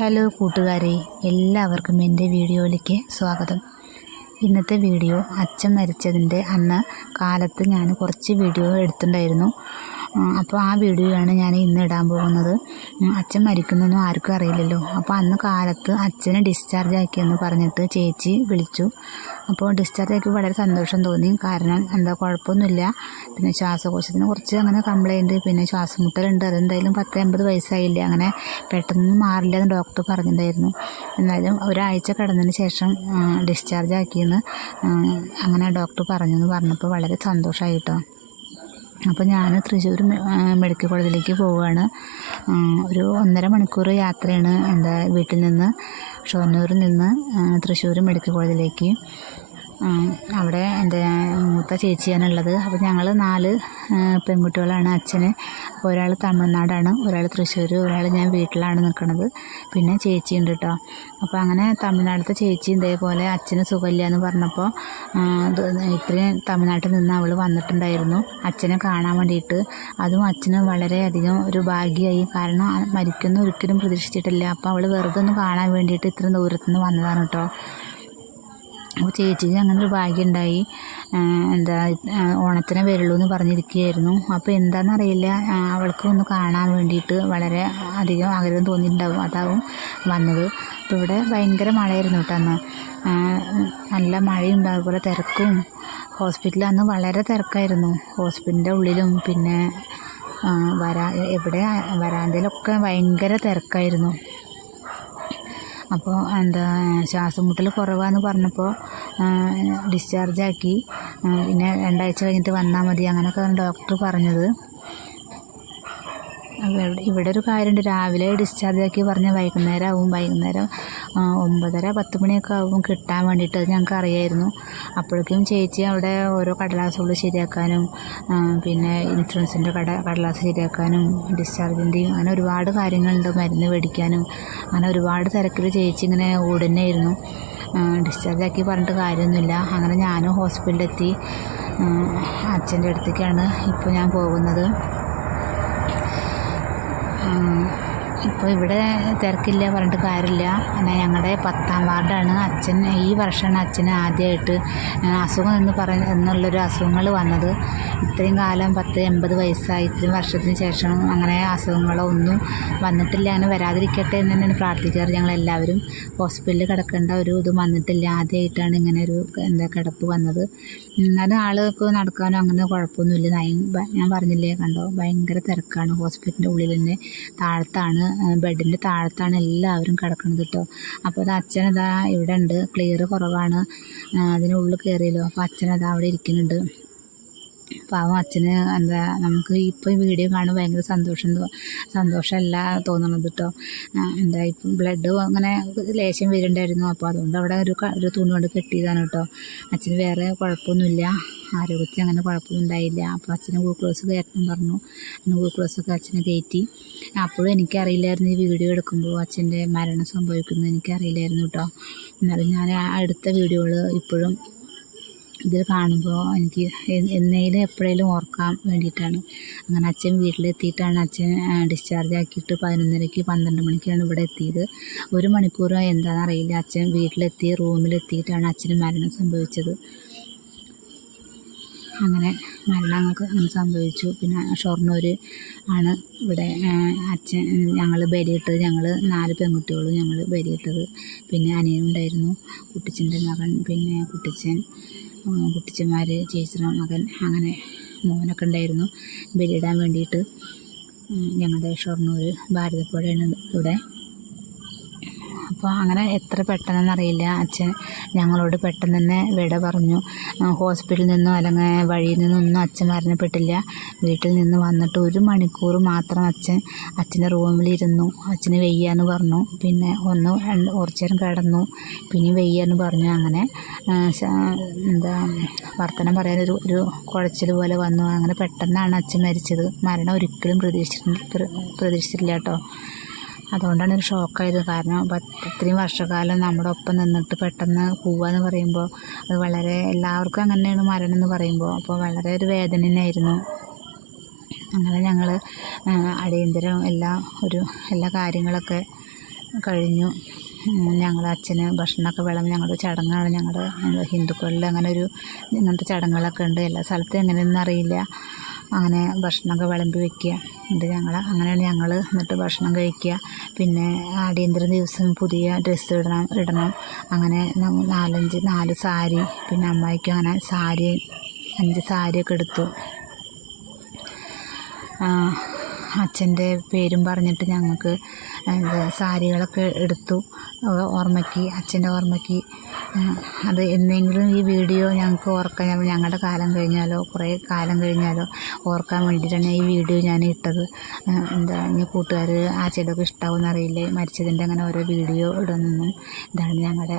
Hello കൂട്ടുകാരെ, എല്ലാവർക്കും എൻ്റെ വീഡിയോയിലേക്ക് സ്വാഗതം. ഇന്നത്തെ വീഡിയോ അച്ഛൻ മരിച്ചതിൻ്റെ അന്ന് കാലത്ത് ഞാൻ കുറച്ച് വീഡിയോ എടുത്തിട്ടുണ്ടായിരുന്നു. അപ്പോൾ ആ വീഡിയോയാണ് ഞാൻ ഇന്ന് ഇടാൻ പോകുന്നത്. അച്ഛൻ മരിക്കുന്നൊന്നും ആർക്കും അറിയില്ലല്ലോ. അപ്പോൾ അന്ന് കാലത്ത് അച്ഛനെ ഡിസ്ചാർജ് ആക്കിയെന്ന് പറഞ്ഞിട്ട് ചേച്ചി വിളിച്ചു. അപ്പോൾ ഡിസ്ചാർജ് ആക്കി വളരെ സന്തോഷം തോന്നി. കാരണം എന്താ കുഴപ്പമൊന്നുമില്ല. പിന്നെ ശ്വാസകോശത്തിന് കുറച്ച് അങ്ങനെ കംപ്ലയിൻറ്റ്, പിന്നെ ശ്വാസം മുട്ടലുണ്ട്. അതെന്തായാലും 10-50 വയസ്സായില്ലേ, അങ്ങനെ പെട്ടെന്ന് മാറില്ല എന്ന് ഡോക്ടർ പറഞ്ഞിട്ടുണ്ടായിരുന്നു. എന്നാലും ഒരാഴ്ച കിടന്നതിന് ശേഷം ഡിസ്ചാർജ് ആക്കിയെന്ന് അങ്ങനെ ഡോക്ടർ പറഞ്ഞെന്ന് പറഞ്ഞപ്പോൾ വളരെ സന്തോഷമായി കേട്ടോ. അപ്പോൾ ഞാൻ തൃശ്ശൂർ മെഡിക്കൽ കോളേജിലേക്ക് പോവുകയാണ്. ഒരു 1.5 മണിക്കൂർ യാത്രയാണ് വീട്ടിൽ നിന്ന്, ഷൊർണൂരിൽ നിന്ന് തൃശ്ശൂർ മെഡിക്കൽ കോളേജിലേക്ക്. അവിടെ എൻ്റെ മൂത്ത ചേച്ചിയാണുള്ളത്. അപ്പോൾ ഞങ്ങൾ 4 പെൺകുട്ടികളാണ് അച്ഛന്. അപ്പോൾ ഒരാൾ തമിഴ്നാടാണ്, ഒരാൾ തൃശ്ശൂർ, ഒരാൾ ഞാൻ വീട്ടിലാണ് നിൽക്കുന്നത്, പിന്നെ ചേച്ചിയുണ്ട് കേട്ടോ. അപ്പോൾ അങ്ങനെ തമിഴ്നാട്ടിലത്തെ ചേച്ചി ഇതേപോലെ അച്ഛന് സുഖമില്ല എന്ന് പറഞ്ഞപ്പോൾ ഇത്രയും തമിഴ്നാട്ടിൽ നിന്ന് അവൾ വന്നിട്ടുണ്ടായിരുന്നു അച്ഛനെ കാണാൻ വേണ്ടിയിട്ട്. അതും അച്ഛന് വളരെയധികം ഒരു ഭാഗ്യമായി. കാരണം മരിക്കുന്ന ഒരിക്കലും പ്രതീക്ഷിച്ചിട്ടില്ല. അപ്പോൾ അവൾ വെറുതെ ഒന്ന് കാണാൻ വേണ്ടിയിട്ട് ഇത്രയും ദൂരത്തുനിന്ന് വന്നതാണ് കേട്ടോ. അപ്പോൾ ചേച്ചിക്ക് അങ്ങനെ ഒരു ഭാഗ്യം ഉണ്ടായി. ഓണത്തിന് വരുള്ളൂ എന്ന് പറഞ്ഞിരിക്കുകയായിരുന്നു. അപ്പോൾ എന്താണെന്നറിയില്ല, അവൾക്ക് ഒന്ന് കാണാൻ വേണ്ടിയിട്ട് വളരെ അധികം ആഗ്രഹം തോന്നിയിട്ടുണ്ടാവും, അതാവും വന്നത്. അപ്പോൾ ഇവിടെ ഭയങ്കര മഴയായിരുന്നു കേട്ടോ അന്ന്. നല്ല മഴയും അതുപോലെ തിരക്കും. ഹോസ്പിറ്റലിൽ അന്ന് വളരെ തിരക്കായിരുന്നു. ഹോസ്പിറ്റലിൻ്റെ ഉള്ളിലും പിന്നെ വരാന്തയിലൊക്കെ ഭയങ്കര തിരക്കായിരുന്നു. അപ്പോൾ ശ്വാസം മുട്ടൽ കുറവാന്ന് പറഞ്ഞപ്പോൾ ഡിസ്ചാർജ് ആക്കി. പിന്നെ 2 ആഴ്ച കഴിഞ്ഞിട്ട് വന്നാൽ മതി, അങ്ങനെയൊക്കെയാണ് ഡോക്ടർ പറഞ്ഞത്. ഇവിടെ ഒരു കാര്യമുണ്ട്, രാവിലെ ഡിസ്ചാർജ് ആക്കി പറഞ്ഞാൽ വൈകുന്നേരം 9:30-10 മണിയൊക്കെ ആവും കിട്ടാൻ വേണ്ടിയിട്ട്. അത് ഞങ്ങൾക്ക് അറിയായിരുന്നു. അപ്പോഴേക്കും ചേച്ചി അവിടെ ഓരോ കടലാസുകൾ ശരിയാക്കാനും പിന്നെ ഇൻഷുറൻസിൻ്റെ കടലാസ് ശരിയാക്കാനും ഡിസ്ചാർജിൻ്റെയും അങ്ങനെ ഒരുപാട് കാര്യങ്ങളുണ്ട്, മരുന്ന് മേടിക്കാനും, അങ്ങനെ ഒരുപാട് തിരക്കിൽ ചേച്ചി ഇങ്ങനെ ഓടുന്നതായിരുന്നു. ഡിസ്ചാർജ് ആക്കി പറഞ്ഞിട്ട് കാര്യമൊന്നുമില്ല. അങ്ങനെ ഞാനും ഹോസ്പിറ്റലിലെത്തി. അച്ഛൻ്റെ അടുത്തേക്കാണ് ഇപ്പോൾ ഞാൻ പോകുന്നത്. ഇപ്പോൾ ഇവിടെ തിരക്കില്ല പറഞ്ഞിട്ട് കാര്യമില്ല. പിന്നെ ഞങ്ങളുടെ 10ാം വാർഡാണ് അച്ഛൻ. ഈ വർഷമാണ് അച്ഛന് ആദ്യമായിട്ട് അസുഖം എന്നുള്ളൊരു അസുഖങ്ങൾ വന്നത്. ഇത്രയും കാലം 10-80 വയസ്സായി, ഇത്രയും വർഷത്തിന് ശേഷം അങ്ങനെ അസുഖങ്ങളോ ഒന്നും വന്നിട്ടില്ല. അങ്ങനെ വരാതിരിക്കട്ടെ എന്ന് തന്നെയാണ് പ്രാർത്ഥിക്കാറ് ഞങ്ങളെല്ലാവരും. ഹോസ്പിറ്റലിൽ കിടക്കേണ്ട ഒരു ഇത് വന്നിട്ടില്ല. ആദ്യമായിട്ടാണ് ഇങ്ങനെ ഒരു കിടപ്പ് വന്നത്. എന്നാലും ആൾക്ക് നടക്കാനോ അങ്ങനെ കുഴപ്പമൊന്നുമില്ല. ഞാൻ പറഞ്ഞില്ലേ, കണ്ടോ, ഭയങ്കര തിരക്കാണ്. ഹോസ്പിറ്റലിൻ്റെ ഉള്ളിൽ തന്നെ താഴത്താണ്, ബെഡിൻ്റെ താഴത്താണ് എല്ലാവരും കിടക്കുന്നത് കേട്ടോ. അപ്പോൾ അത് അച്ഛനതാ ഇവിടെ ഉണ്ട്, ക്ലിയർ കുറവാണ്, അതിനുള്ളിൽ കയറിയല്ലോ. അപ്പോൾ അച്ഛനതാ അവിടെ ഇരിക്കുന്നുണ്ട്. പാവം അച്ഛന് നമുക്ക് ഇപ്പോൾ ഈ വീഡിയോ കാണുമ്പോൾ ഭയങ്കര സന്തോഷമല്ല തോന്നണത് കേട്ടോ. ഇപ്പം ബ്ലഡ് അങ്ങനെ ലേശം വരുന്നുണ്ടായിരുന്നു. അപ്പോൾ അതുകൊണ്ട് അവിടെ ഒരു തുണി കൊണ്ട് കെട്ടിയതാണ് കേട്ടോ. അച്ഛന് വേറെ കുഴപ്പമൊന്നുമില്ല, ആരോഗ്യത്തിന് അങ്ങനെ കുഴപ്പമൊന്നും ഉണ്ടായില്ല. അപ്പോൾ അച്ഛന് ഗ്ലൂക്കോസ് കയറ്റണം പറഞ്ഞു. ഗ്ലൂക്കോസൊക്കെ അച്ഛനെ കയറ്റി. അപ്പോഴും എനിക്കറിയില്ലായിരുന്നു, ഈ വീഡിയോ എടുക്കുമ്പോൾ അച്ഛൻ്റെ മരണം സംഭവിക്കുന്നത് എനിക്കറിയില്ലായിരുന്നു കേട്ടോ. എന്നാലും ഞാൻ അടുത്ത വീഡിയോകൾ ഇപ്പോഴും ഇതിൽ കാണുമ്പോൾ എനിക്ക് എന്നേലും എപ്പോഴേലും ഓർക്കാൻ വേണ്ടിയിട്ടാണ്. അങ്ങനെ അച്ഛൻ വീട്ടിലെത്തിയിട്ടാണ്, അച്ഛൻ ഡിസ്ചാർജ് ആക്കിയിട്ട് 11:30-12 മണിക്കാണ് ഇവിടെ എത്തിയത്. 1 മണിക്കൂർ എന്താണെന്നറിയില്ല, അച്ഛൻ വീട്ടിലെത്തി റൂമിലെത്തിയിട്ടാണ് അച്ഛന് മരണം സംഭവിച്ചത്. അങ്ങനെ മരണങ്ങൾക്ക് അങ്ങനെ സംഭവിച്ചു. പിന്നെ ഷൊർണൂർ ആണ് ഇവിടെ അച്ഛൻ ഞങ്ങൾ ബലിയിട്ടത്. ഞങ്ങൾ 4 പെൺകുട്ടികളും ഞങ്ങൾ ബലിയിട്ടത്. പിന്നെ അനിയനുണ്ടായിരുന്നു, കുട്ടിച്ചൻ്റെ മകൻ, പിന്നെ കുട്ടിച്ചന്മാർ, ചേച്ചിയുടെ മകൻ, അങ്ങനെ മോനൊക്കെ ഉണ്ടായിരുന്നു ബലിയിടാൻ വേണ്ടിയിട്ട്. ഞങ്ങളുടെ ഷൊർണൂർ ഭാരതപ്പുഴയാണ് ഇവിടെ. അപ്പോൾ അങ്ങനെ എത്ര പെട്ടെന്നെന്നറിയില്ല, അച്ഛൻ ഞങ്ങളോട് പെട്ടെന്ന് തന്നെ വിട പറഞ്ഞു. ഹോസ്പിറ്റലിൽ നിന്നോ അല്ലെങ്കിൽ വഴിയിൽ നിന്നൊന്നും അച്ഛൻ മരണപ്പെട്ടില്ല. വീട്ടിൽ നിന്ന് വന്നിട്ട് 1 മണിക്കൂർ മാത്രം അച്ഛൻ്റെ റൂമിലിരുന്നു. അച്ഛന് വെയ്യാന്ന് പറഞ്ഞു. പിന്നെ കുറച്ച് നേരം കിടന്നു, പിന്നെ വെയ്യാന്ന് പറഞ്ഞു. അങ്ങനെ വർത്തമാനം പറയാനൊരു കുഴച്ചിൽ പോലെ വന്നു. അങ്ങനെ പെട്ടെന്നാണ് അച്ഛൻ മരിച്ചത്. മരണം ഒരിക്കലും പ്രതീക്ഷിച്ചിട്ടില്ല കേട്ടോ. അതുകൊണ്ടാണ് ഒരു ഷോക്കായത്. കാരണം ഇത്രയും വർഷക്കാലം നമ്മുടെ ഒപ്പം നിന്നിട്ട് പെട്ടെന്ന് പോവുകയെന്ന് പറയുമ്പോൾ അത് വളരെ, എല്ലാവർക്കും അങ്ങനെയാണ് മരണം എന്ന് പറയുമ്പോൾ. അപ്പോൾ വളരെ ഒരു വേദന തന്നെയായിരുന്നു. അങ്ങനെ ഞങ്ങൾ അടിയന്തരം എല്ലാ കാര്യങ്ങളൊക്കെ കഴിഞ്ഞു. ഞങ്ങൾ അച്ഛന് ഭക്ഷണമൊക്കെ വിളമ്പി ഞങ്ങളുടെ ചടങ്ങാണ്. ഞങ്ങൾ ഹിന്ദുക്കളിൽ അങ്ങനെ ഒരു ഇങ്ങനത്തെ ചടങ്ങുകളൊക്കെ ഉണ്ട്. എല്ലാ സ്ഥലത്തും എങ്ങനെയൊന്നും അറിയില്ല. അങ്ങനെ ഭക്ഷണമൊക്കെ വിളമ്പി വെക്കുക. എന്നിട്ട് അങ്ങനെയാണ് ഞങ്ങൾ എന്നിട്ട് ഭക്ഷണം കഴിക്കുക. പിന്നെ അടിയന്തര ദിവസം പുതിയ ഡ്രസ്സ് ഇടണം. അങ്ങനെ 4 സാരി, പിന്നെ അമ്മായിക്കും അങ്ങനെ 5 സാരിയൊക്കെ എടുത്തു. അച്ഛൻ്റെ പേരും പറഞ്ഞിട്ട് ഞങ്ങൾക്ക് സാരികളൊക്കെ എടുത്തു. ഓർമ്മയ്ക്ക്, അച്ഛൻ്റെ ഓർമ്മയ്ക്ക്. അത് എന്തെങ്കിലും ഈ വീഡിയോ ഞങ്ങൾക്ക് ഓർക്കാൻ, ഞങ്ങളുടെ കാലം കഴിഞ്ഞാലോ കുറേ കാലം കഴിഞ്ഞാലോ ഓർക്കാൻ വേണ്ടിയിട്ടാണ് ഈ വീഡിയോ ഞാൻ ഇട്ടത്. ഇനി കൂട്ടുകാർ ആർക്കെങ്കിലുമൊക്കെ ഇഷ്ടമാവുമെന്ന് അറിയില്ലേ, മരിച്ചതിൻ്റെ അങ്ങനെ ഓരോ വീഡിയോ ഇടുന്നൊന്നും. ഇതാണ് ഞങ്ങളുടെ